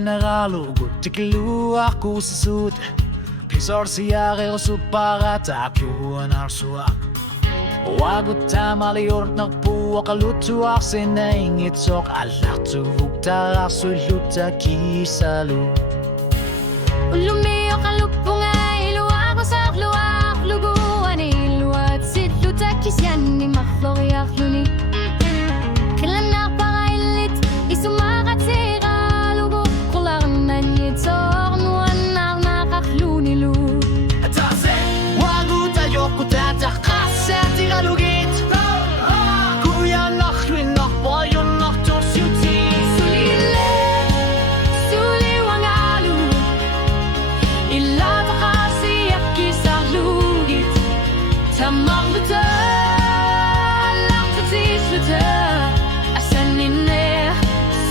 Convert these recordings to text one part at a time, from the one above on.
naralugot Tikilu aku sesud Pisor siyari o suparatak Yuan arsuak Wagut tamalior nagpuwak Alutuak sinaingitok Alatuvuk tarak suluta kisalu Ulumiyok alupungay Luwak usak luwak luguan Iluat sitluta kisyan Ni makloriak luni Kilanak pakailit Isumakat sira lugu Kularnan yitok Nuanak nakaklunilu Wagut ayoko tatakas Sa tigalugit Kuya naklwin nakbayon naktos yuti Sulile Suliwangalu Ilabakasiyak kisah lugit Tamang luta Laktatis luta Asanine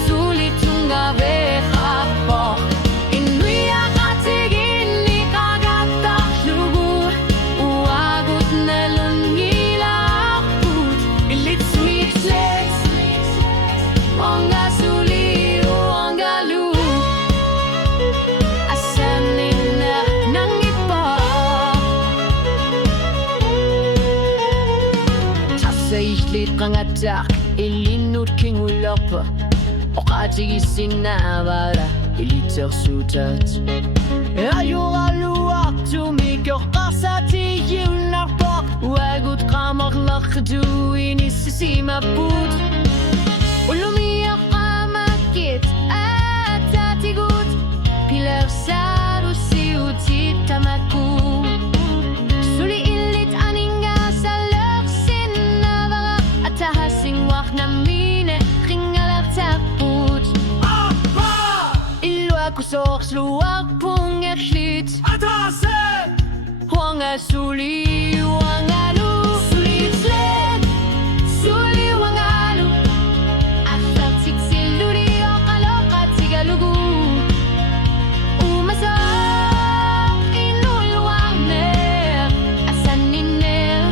Sulitungabe kapok Inuya katigin ni kagatak lugu Uwagut na lungilakut Ilit sweet sex Wanga suli wanga lu Asanine nang ipa Tasayiklit kangatak Ilinut king ulapa Okati isinabara Iliter sutat Ayur aluak tumikok Kasati yulnarpak Wagut kamak lakdu Inisisima put Ulumiyak kamakit At tatigut Pilar saru siutit tamaku Suli ilit aninga sa laksin Navara At tahasing wak na mine Ringalak taput Iluak usok sluak pungeklit Atase Wanga suli wangalu Suli sled Suli wangalu Atlatik siluri o kaloka tigalugu Umasok inulwang ner Asaniner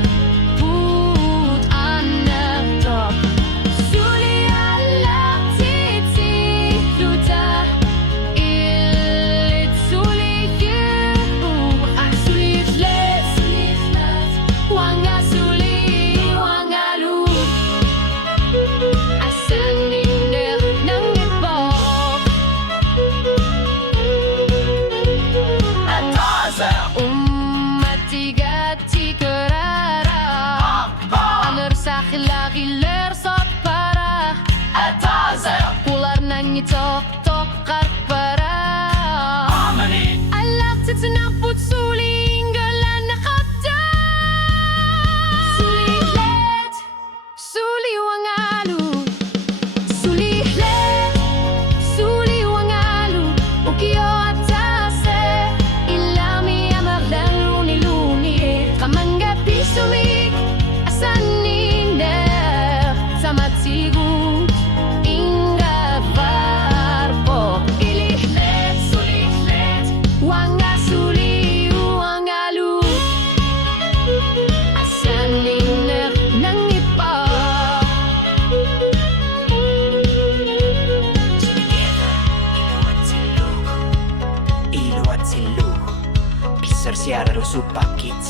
Put anaktok Suli alak titi luta Ilit suli yu At suli flet Wanga suli wangalu Asaniner nang ipok Atase Matigati kerara Aner sakhilagiler sot para Atase Ular nanyitok tok para Amani Alak titsunakput suling galan nakata Sulilet Suli wangalu Sulilet Suli wangalu Ukiyo atase Ilami amarlan luni-luni Kamanga pisumik Asaniner Samatigut Inga varpo Ilihlet Sulilet Wanga suli wangalu Asaniner nang ipa Iluat silug Pisar siara rusupakit